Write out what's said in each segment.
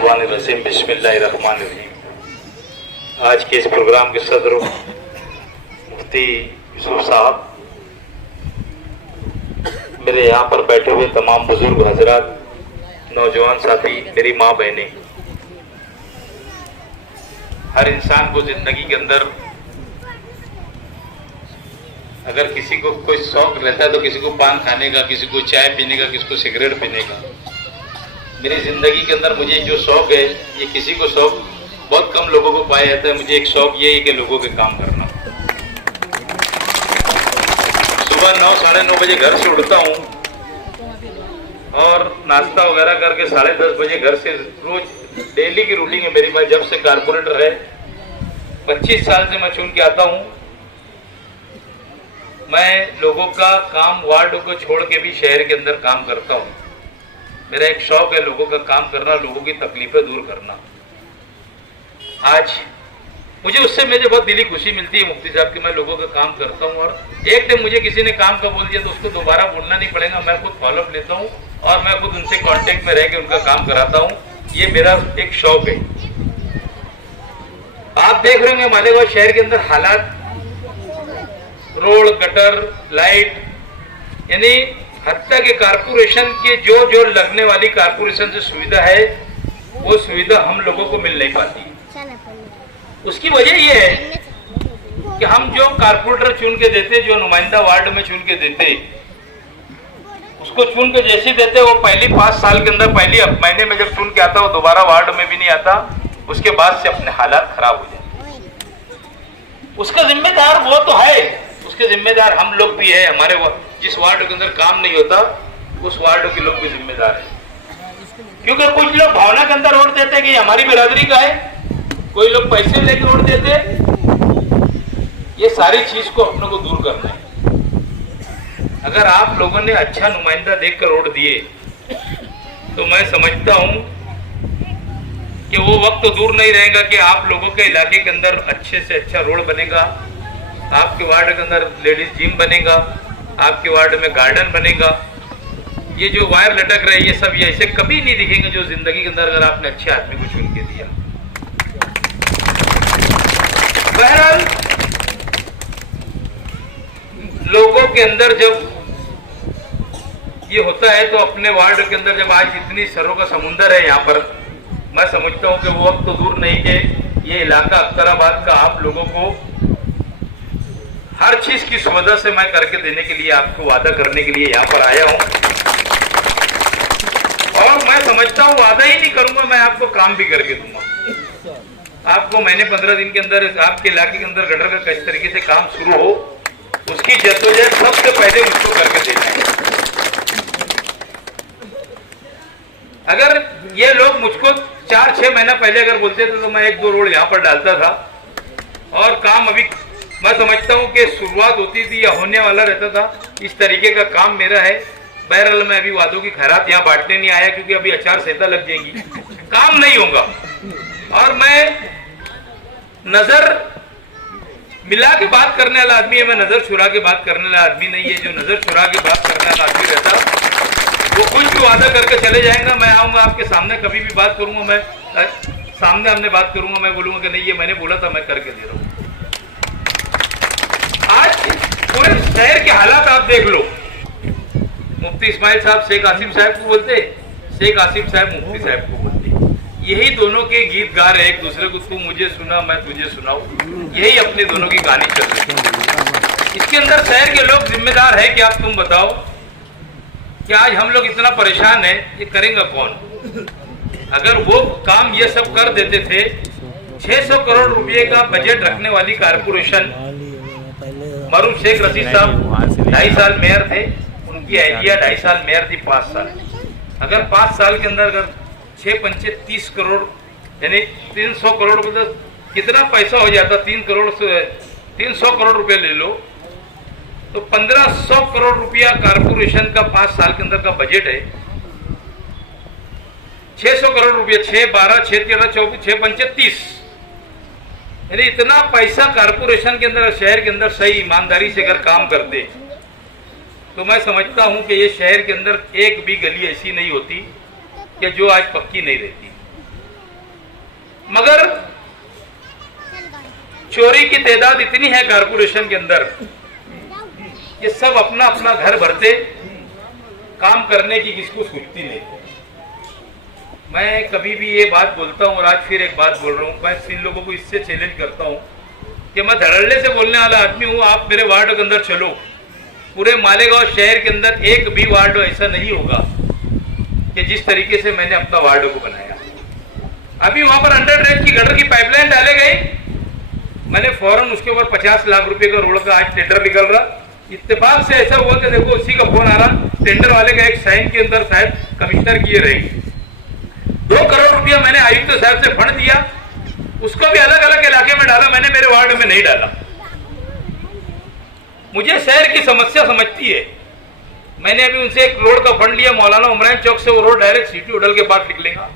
मिनशैतानिर्रजीम बिस्मिल्लाहिर्रहमानिर्रहीम। आज के इस प्रोग्राम के सदर मुफ्ती यूसुफ साहब, मेरे यहाँ पर बैठे हुए तमाम बुजुर्ग हजरात, नौजवान साथी, मेरी माँ बहनें, हर इंसान को जिंदगी के अंदर अगर किसी को कोई शौक रहता है तो किसी को पान खाने का, किसी को चाय पीने का, किसी को सिगरेट पीने का। मेरी जिंदगी के अंदर मुझे जो शौक है, ये किसी को शौक बहुत कम लोगों को पाया जाता है। मुझे एक शौक ये है कि लोगों के काम करना। सुबह 9 साढ़े 9 बजे घर से उठता हूँ और नाश्ता वगैरह करके 10:30 बजे घर से, रोज डेली की रूटीन है मेरी। मैं जब से कारपोरेटर है 25 साल से मैं चुन के आता हूँ। मैं लोगों का काम, वार्ड को छोड़ के भी शहर के अंदर काम करता हूँ। मेरा एक शौक है लोगों का काम करना, लोगों की तकलीफें दूर करना। आज मुझे उससे मुझे बहुत दिली खुशी मिलती है मुफ्ती साहब कि मैं लोगों का काम करता हूँ। और एक टाइम मुझे किसी ने काम का बोल दिया तो उसको दोबारा बोलना नहीं पड़ेगा, मैं खुद फॉलोअप लेता हूँ और मैं खुद उनसे कांटेक्ट में रह के उनका काम कराता हूँ। ये मेरा एक शौक है। आप देख रहे होंगे मालेगांव शहर के अंदर हालात, रोड, गटर, लाइट, यानी हत्या के कारपोरेशन के जो लगने वाली कारपोरेशन से सुविधा है, वो सुविधा हम लोगों को मिल नहीं पाती। उसकी वजह यह है कि हम जो कारपोरेटर चुन के देते, जो नुमाइंदा वार्ड में चुन के देते, उसको चुन के जैसे देते, वो पहली 5 साल के अंदर, पहली महीने में जब चुन के आता, वो दोबारा वार्ड में भी नहीं आता। उसके बाद से अपने हालात खराब हो जाते। उसका जिम्मेदार वो तो है, उसके जिम्मेदार हम लोग भी है। हमारे जिस वार्ड के अंदर काम नहीं होता, उस वार्ड के लोग भी जिम्मेदार है। क्योंकि कुछ लोग भावना के अंदर वोट देते कि हमारी बिरादरी का है, कोई लोग पैसे लेकर वोट देते। ये सारी चीज को अपने को दूर करना है। अगर आप लोगों ने अच्छा नुमाइंदा देखकर वोट दिए तो मैं समझता हूं कि वो वक्त तो दूर नहीं रहेगा कि आप लोगों के इलाके के अंदर अच्छे से अच्छा रोड बनेगा, आपके वार्ड के अंदर लेडीज जिम बनेगा, आपके वार्ड में गार्डन बनेगा। ये जो वायर लटक रहे, ये सब ये ऐसे कभी नहीं दिखेंगे जो जिंदगी के अंदर अगर आपने अच्छे आदमी को चुन के दिया। बहरहाल लोगों के अंदर जब ये होता है तो अपने वार्ड के अंदर जब आज इतनी सरों का समुंदर है यहाँ पर, मैं समझता हूँ कि वो वक्त तो दूर नहीं कि ये इलाका अख्तराबाद का आप लोगों को हर चीज की सुविधा से मैं करके देने के लिए, आपको वादा करने के लिए यहाँ पर आया हूँ। और मैं समझता हूँ वादा ही नहीं करूंगा, मैं आपको काम भी करके दूंगा। आपको मैंने 15 दिन के अंदर आपके इलाके के अंदर गटर का किस तरीके से काम शुरू हो, उसकी जद्दोजहद सबसे पहले मुझको करके देना है। अगर ये लोग मुझको 4-6 महीना पहले अगर बोलते थे तो मैं 1-2 रोड यहाँ पर डालता था और काम अभी मैं समझता हूं कि शुरुआत होती थी या होने वाला रहता था। इस तरीके का काम मेरा है। बहरहाल मैं अभी वादों की खैरात यहाँ बांटने नहीं आया क्योंकि अभी आचार संहिता लग जाएगी, काम नहीं होगा। और मैं नजर मिला के बात करने वाला आदमी है, मैं नजर चुरा के बात करने वाला आदमी नहीं है। जो नजर चुरा के बात करने वाला आदमी रहता, वो कुछ भी वादा करके चले जाएगा। मैं आऊंगा आपके सामने, कभी भी बात करूंगा, मैं सामने हमने बात करूंगा, मैं बोलूंगा कि नहीं ये मैंने बोला था, मैं करके दे रहा हूं। आज पूरे शहर के हालात आप देख लो। मुफ्ती इस्माइल साहब शेख आसिम साहब को बोलते, शेख आसिम साहब मुफ्ती साहब को बोलते। यही दोनों के गीत गा रहे एक दूसरे को, तू मुझे सुना मैं तुझे सुनाऊं। यही अपने दोनों की कहानी चल रही है। इसके अंदर शहर के लोग जिम्मेदार है कि आप तुम बताओ कि आज हम लोग इतना परेशान है, ये करेंगे कौन? अगर वो काम ये सब कर देते थे, 600 करोड़ रुपए का बजट रखने वाली कारपोरेशन, मरूम शेख रशीद साहब 2.5 साल मेयर थे, उनकी आइडिया 2.5 साल मेयर थी, 5 साल। अगर 5 साल के अंदर अगर 6-5 30 करोड़ यानी 300 करोड़ रुपए, कितना पैसा हो जाता? 300 करोड़ रुपए ले लो तो 1500 करोड़ रुपया कारपोरेशन का 5 साल के अंदर का बजट है। 600 करोड़ रुपया, 6-12, 6-13, 24, 6-5, 30, यानी इतना पैसा कारपोरेशन के अंदर, शहर के अंदर सही ईमानदारी से अगर काम करते तो मैं समझता हूं कि ये शहर के अंदर एक भी गली ऐसी नहीं होती कि जो आज पक्की नहीं रहती। मगर चोरी की तादाद इतनी है कारपोरेशन के अंदर, ये सब अपना अपना घर भरते, काम करने की किसको सूझती नहीं। मैं कभी भी ये बात बोलता हूँ और आज फिर एक बात बोल रहा हूँ, मैं इन लोगों को इससे चैलेंज करता हूँ कि मैं धड़ल्ले से बोलने वाला आदमी हूँ। आप मेरे वार्ड के अंदर चलो, पूरे मालेगांव शहर के अंदर एक भी वार्ड ऐसा नहीं होगा कि जिस तरीके से मैंने अपना वार्ड को बनाया। अभी वहां पर अंडर ड्रेन की गटर की पाइपलाइन डाले गए, मैंने फौरन उसके ऊपर 50 लाख रुपए का रोड का आज टेंडर निकल रहा। इत्तेफाक से ऐसा हुआ कि देखो उसी का फोन आ रहा, टेंडर वाले का एक साइन के अंदर शायद कमिश्नर की रहेगी। 2 करोड़ रुपया मैंने आयुक्त साहब से फंड दिया, उसको भी अलग अलग इलाके में डाला, मैंने मेरे वार्ड में नहीं डाला। मुझे शहर की समस्या समझती है। मैंने अभी उनसे एक रोड का फंड लिया, मौलाना उमरान चौक से वो रोड डायरेक्ट सिटी होटल के पास निकलेगा।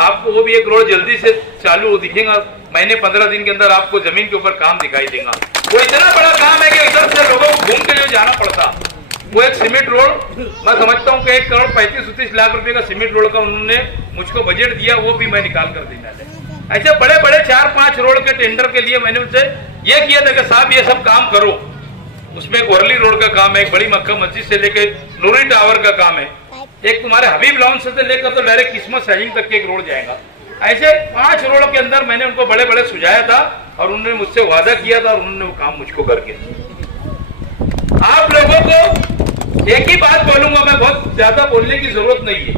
आपको वो भी एक रोड जल्दी से चालू हो दिखेगा, महीने 15 दिन के अंदर आपको जमीन के ऊपर काम दिखाई देगा। वो इतना बड़ा काम है कि इधर से लोगों को घूम के जो जाना पड़ता। वो एक सीमेंट रोड, मैं समझता हूँ कि 1 करोड़ 35-39 लाख रुपए का सीमेंट रोड का उन्होंने मुझको बजट दिया, वो भी मैं निकाल कर देना है। ऐसे बड़े बड़े 4-5 रोड के टेंडर के लिए मैंने उनसे ये किया था कि साहब ये सब काम करो। उसमें एक वर्ली रोड का काम है, एक बड़ी मक्का मस्जिद से लेकर नूरी टावर का काम है, एक तुम्हारे हबीब लॉन्च से लेकर तो डायरेक्ट किस्मत सैलिंग तक के एक रोड जाएगा। ऐसे 5 रोड के अंदर मैंने उनको बड़े बड़े सुझाया था और उन्होंने मुझसे वादा किया था और उन्होंने वो काम मुझको करके। आप लोगों को एक ही बात बोलूंगा, मैं बहुत ज्यादा बोलने की जरूरत नहीं है।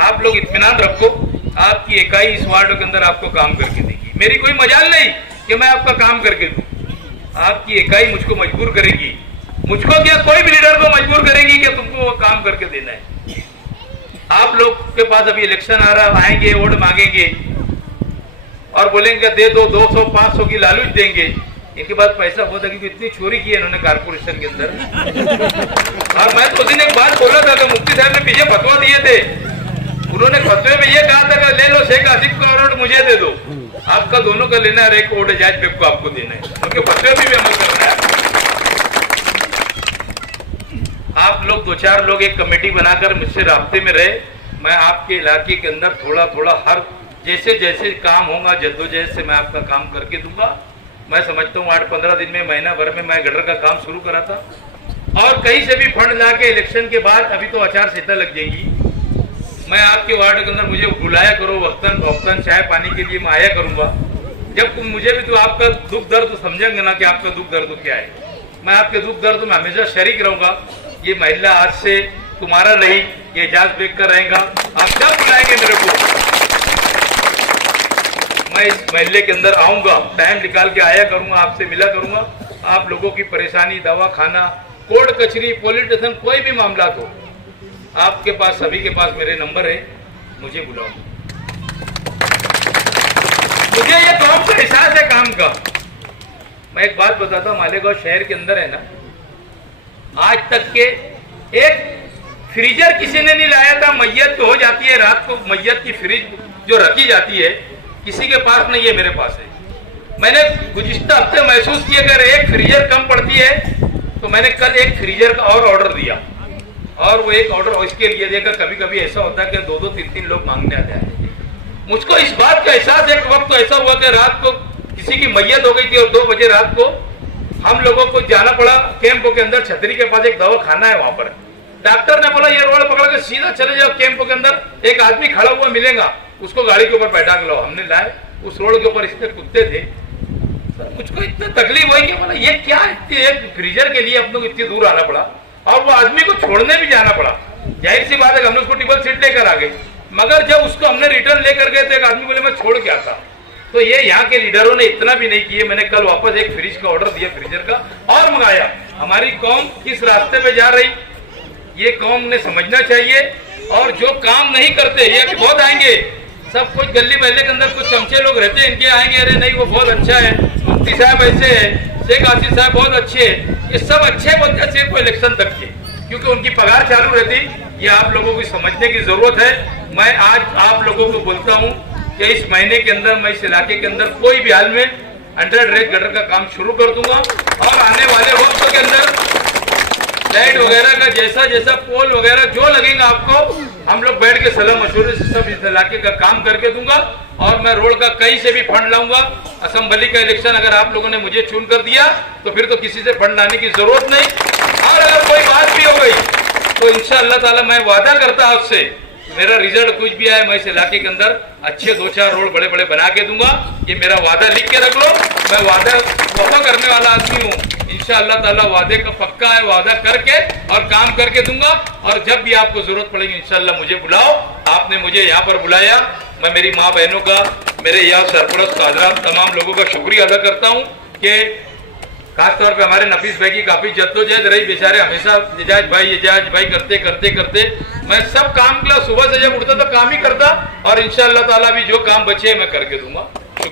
आप लोग इत्मीनान रखो, आपकी इकाई इस वार्ड के अंदर आपको काम करके देगी। मेरी कोई मजाल नहीं कि मैं आपका काम करके दूं, आपकी इकाई मुझको मजबूर करेगी। मुझको क्या, कोई भी लीडर को मजबूर करेगी कि तुमको वो काम करके देना है। आप लोग के पास अभी इलेक्शन आ रहा, आएंगे वोट मांगेंगे और बोलेंगे दे दो 200-500 की लालूच देंगे। इनके पास पैसा बहुत है क्योंकि इतनी चोरी की है इन्होंने कारपोरेशन के अंदर। और मैं तो उस दिन एक बात बोला था कि मुफ्ती साहब ने पीछे फतवा दिए थे, उन्होंने फतवे में ये कहा था कि ले लो शेख आसिफ का वोट मुझे दे दो, आपका दोनों का लेना है, एक वोट जायज बेग को आपको देना है, क्योंकि फतवे भी अमल करना है। आप लोग 2-4 लोग एक कमेटी बनाकर मुझसे राब्ते में रहे, मैं आपके इलाके के अंदर थोड़ा थोड़ा हर जैसे जैसे काम होगा जद्दोजहद से मैं आपका काम करके दूंगा। मैं समझता हूँ 8-15 दिन में, महीना भर में मैं गटर का काम शुरू करा था और कहीं से भी फंड ला के इलेक्शन के बाद, अभी तो आचार संहिता लग जाएगी, मैं आपके वार्ड के अंदर मुझे बुलाया करो वक्तन फौक्तन चाय पानी के लिए मैं आया करूंगा। जब तुम मुझे भी तो आपका दुख दर्द समझेंगे ना कि आपका दुख दर्द क्या है, मैं आपके दुख दर्द में हमेशा शरीक रहूंगा। ये महिला आज से तुम्हारा नहीं, ये इजाज बेग कर रहेगा। आप जब बुलाएंगे मेरे को, मैं इस महल्ले के अंदर आऊंगा, टाइम निकाल के आया करूंगा, आपसे मिला करूंगा। आप लोगों की परेशानी, दवा खाना, कोर्ट कचहरी, पुलिस स्टेशन, कोई भी मामला हो, आपके पास सभी के पास मेरे नंबर है, मुझे बुलाओ। मुझे ये काम का एहसास है काम का। मैं एक बात बताता हूँ, मालेगांव शहर के अंदर है ना, आज तक के एक फ्रीजर किसी ने नहीं लाया था। मैयत हो जाती है रात को, मैयत की फ्रिज जो रखी जाती है किसी के पास नहीं है, मेरे पास है। मैंने गुज़िश्ता हफ्ते महसूस किया अगर एक फ्रीजर कम पड़ती है तो मैंने कल एक फ्रीजर का और ऑर्डर दिया और वो एक ऑर्डर इसके लिए देकर कभी कभी ऐसा होता है कि 2-2, 3-3 लोग मांगने आते हैं। मुझको इस बात का एहसास एक वक्त तो ऐसा हुआ कि रात को किसी की मैयत हो गई थी और 2 बजे रात को हम लोगों को जाना पड़ा कैंप के अंदर। छतरी के पास एक दवाखाना है, वहां पर डॉक्टर ने बोला ये रोड पकड़ के सीधा चले जाओ कैंप के अंदर, एक आदमी खड़ा हुआ मिलेगा, उसको गाड़ी के ऊपर बैठा के लाओ। हमने लाए, उस रोड के ऊपर इतने कुत्ते थे, मुझको इतना तकलीफ हुई कि बोला ये क्या, इतने फ्रीजर के लिए हम लोग इतनी दूर आना पड़ा और वो आदमी को छोड़ने भी जाना पड़ा। जाहिर सी बात है हमने उसको टेबल सीट लेकर आ गए, मगर जब उसको हमने रिटर्न लेकर गए तो एक आदमी बोले मैं छोड़ के आता। तो ये यहाँ के लीडरों ने इतना भी नहीं किए। मैंने कल वापस एक फ्रिज का ऑर्डर दिया, फ्रीजर का, और मंगाया। हमारी कौम किस रास्ते पे जा रही ये कौम ने समझना चाहिए। और जो काम नहीं करते ये अभी बहुत आएंगे, सब कुछ गली महल्ले के अंदर कुछ चमचे लोग रहते हैं, इनके आएंगे, अरे नहीं वो बहुत अच्छा है, मुफ्ती साहब ऐसे है, शेख आसिफ साहब बहुत अच्छे है, ये सब अच्छे बोलते सिर्फ इलेक्शन तक के, क्योंकि उनकी पगार चालू रहती। ये आप लोगों को समझने की जरूरत है। मैं आज आप लोगों को बोलता हूँ कि इस महीने के अंदर मैं इस इलाके के अंदर कोई भी हाल में अंडर ड्रेन गटर का काम शुरू कर दूंगा और आने वाले वक्त के अंदर लाइट वगैरह का जैसा जैसा पोल वगैरह जो लगेगा आपको हम लोग बैठ के सलाह मशवरे से सब इस इलाके का काम करके दूंगा। और मैं रोड का कहीं से भी फंड लाऊंगा। असेंबली का इलेक्शन अगर आप लोगों ने मुझे चुन कर दिया तो फिर तो किसी से फंड लाने की जरूरत नहीं। और अगर कोई बात भी हो गई तो इंशाअल्लाह ताला मैं वादा करता हूं आपसे, मेरा रिजल्ट कुछ भी आए मैं इस इलाके के अंदर अच्छे 2-4 रोड बड़े बड़े बना के दूंगा। ये मेरा वादा लिख के रख लो, मैं वादा वफा करने वाला आदमी हूँ। इंशाअल्लाह ताला वादे का पक्का है, वादा करके और काम करके दूंगा। और जब भी आपको जरूरत पड़ेगी इंशाअल्लाह मुझे बुलाओ। आपने मुझे यहाँ पर बुलाया, मैं मेरी माँ बहनों का, मेरे यहाँ सरपरस्त हजरात तमाम लोगों का शुक्रिया अदा करता हूँ कि खासतौर पे हमारे नफीस भाई की काफी जद्दोजहद रही। बेचारे हमेशा एजाज भाई करते करते करते मैं सब काम के लिए सुबह से जब उठता तो काम ही करता। और इंशाअल्लाह ताला भी जो काम बचे मैं करके दूंगा।